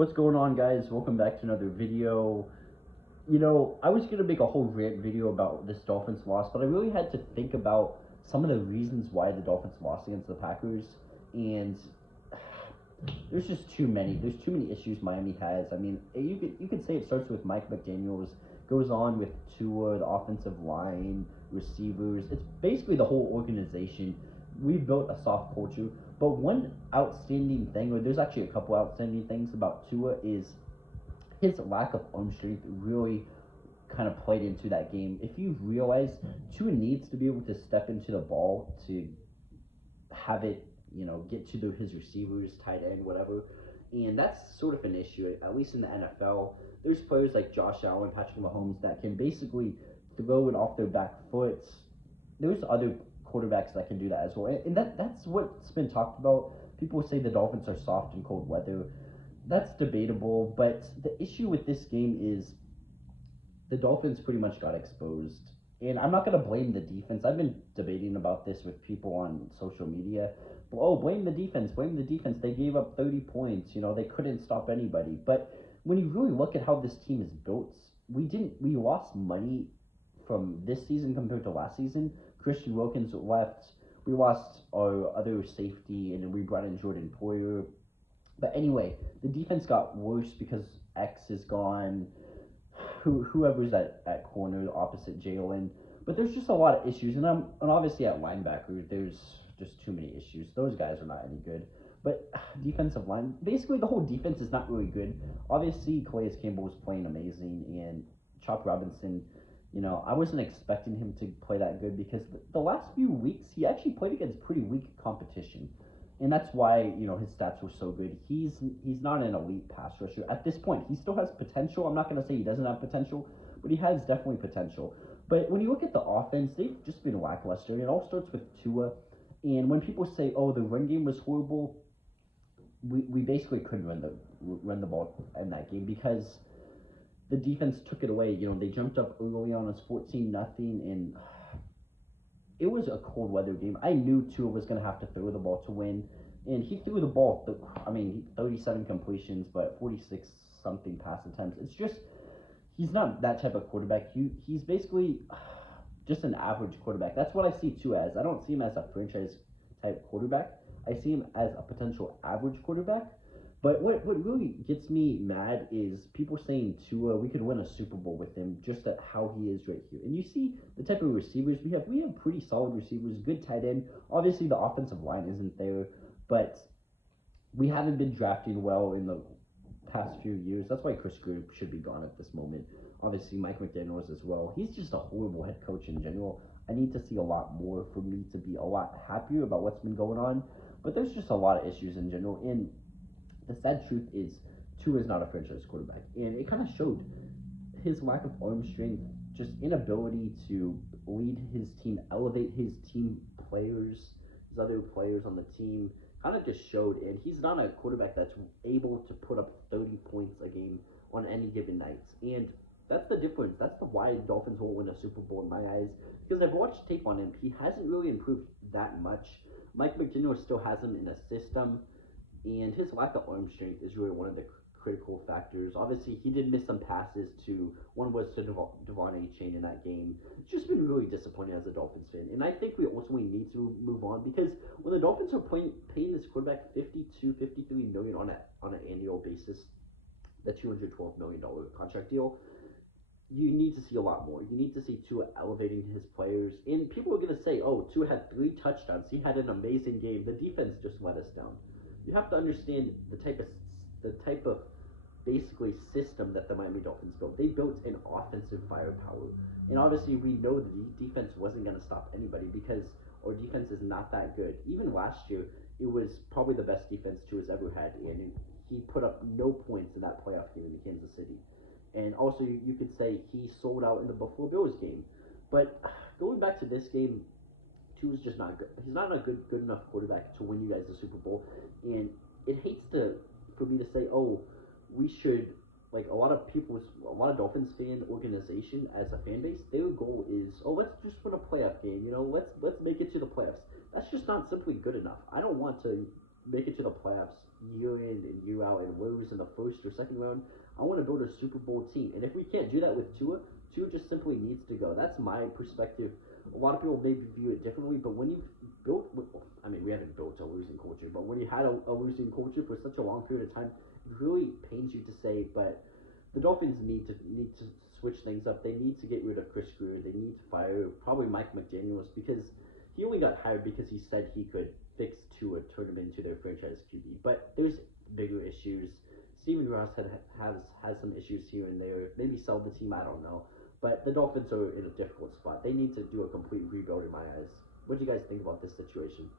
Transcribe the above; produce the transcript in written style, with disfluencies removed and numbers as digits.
What's going on, guys? Welcome back to another video. I was gonna make a whole rant video about this Dolphins loss, but I really had to think about some of the reasons why the Dolphins lost against the Packers, and there's just too many. There's too many issues Miami has. I mean, you could say it starts with Mike McDaniels, goes on with Tua, the offensive line, receivers. It's basically the whole organization. We've built a soft culture, but one outstanding thing, or there's actually a couple outstanding things about Tua, is his lack of arm strength really kind of played into that game. If you realize Tua needs to be able to step into the ball to have it, get to his receivers, tight end, whatever. And that's sort of an issue, at least in the NFL. There's players like Josh Allen, Patrick Mahomes that can basically throw it off their back foot. There's other quarterbacks that can do that as well. And that's what's been talked about. People say the Dolphins are soft in cold weather. That's debatable, but the issue with this game is the Dolphins pretty much got exposed. And I'm not going to blame the defense. I've been debating about this with people on social media. Oh, blame the defense, blame the defense. They gave up 30 points. They couldn't stop anybody. But when you really look at how this team is built, we lost money from this season compared to last season. Christian Wilkins left. We lost our other safety, and then we brought in Jordan Poyer. But anyway, the defense got worse because X is gone. Whoever's at corner opposite Jalen. But there's just a lot of issues, and obviously at linebacker, there's just too many issues. Those guys are not any good. But defensive line, basically the whole defense is not really good. Obviously, Calais Campbell was playing amazing, and Chop Robinson, I wasn't expecting him to play that good because the last few weeks he actually played against pretty weak competition. And that's why, his stats were so good. He's not an elite pass rusher. At this point, he still has potential. I'm not going to say he doesn't have potential, but he has definitely potential. But when you look at the offense, they've just been lackluster. It all starts with Tua. And when people say, oh, the run game was horrible, we basically couldn't run the ball in that game because the defense took it away. They jumped up early on us 14-0, and it was a cold weather game. I knew Tua was going to have to throw the ball to win, and he threw the ball. 37 completions, but 46 something pass attempts. It's just he's not that type of quarterback. He's basically just an average quarterback. That's what I see Tua as. I don't see him as a franchise type quarterback. I see him as a potential average quarterback. But what really gets me mad is people saying Tua, we could win a Super Bowl with him just at how he is right here. And you see the type of receivers we have. We have pretty solid receivers, good tight end. Obviously, the offensive line isn't there, but we haven't been drafting well in the past few years. That's why Chris Greer should be gone at this moment. Obviously, Mike McDaniels as well. He's just a horrible head coach in general. I need to see a lot more for me to be a lot happier about what's been going on. But there's just a lot of issues in general. And the sad truth is, Tua is not a franchise quarterback, and it kind of showed. His lack of arm strength, just inability to lead his team, elevate his team players, his other players on the team, kind of just showed. And he's not a quarterback that's able to put up 30 points a game on any given night. And that's the difference. That's the why the Dolphins won't win a Super Bowl in my eyes, because I've watched tape on him. He hasn't really improved that much. Mike McDaniel still has him in a system, and his lack of arm strength is really one of the critical factors. Obviously, he did miss some passes to, one was to Devon A-Chain in that game. It's just been really disappointing as a Dolphins fan. And I think we ultimately need to move on, because when the Dolphins are paying this quarterback $53 million on an annual basis, the $212 million contract deal, you need to see a lot more. You need to see Tua elevating his players. And people are going to say, oh, Tua had 3 touchdowns. He had an amazing game. The defense just let us down. You have to understand the type of basically system that the Miami Dolphins built. They built an offensive firepower. And obviously we know the defense wasn't going to stop anybody because our defense is not that good. Even last year, it was probably the best defense Tua's ever had. And he put up no points in that playoff game in Kansas City. And also, you could say he sold out in the Buffalo Bills game. But going back to this game, Tua's just not good. He's not a good enough quarterback to win you guys the Super Bowl. And it hates for me to say, oh, we should, like a lot of Dolphins fan organization as a fan base, their goal is, oh, let's just win a playoff game. Let's make it to the playoffs. That's just not simply good enough. I don't want to make it to the playoffs year in and year out and lose in the first or second round. I want to build a Super Bowl team, and if we can't do that with Tua, Tua just simply needs to go. That's my perspective. A lot of people maybe view it differently, but when you've built, I mean, we haven't built a losing culture, but when you had a losing culture for such a long period of time, it really pains you to say, but the Dolphins need to switch things up. They need to get rid of Chris Greer. They need to fire probably Mike McDaniels because he only got hired because he said he could fix Tua, turn him into their franchise QB. But there's bigger issues. Steven Ross has some issues here and there. Maybe sell the team. I don't know. But the Dolphins are in a difficult spot. They need to do a complete rebuild in my eyes. What do you guys think about this situation?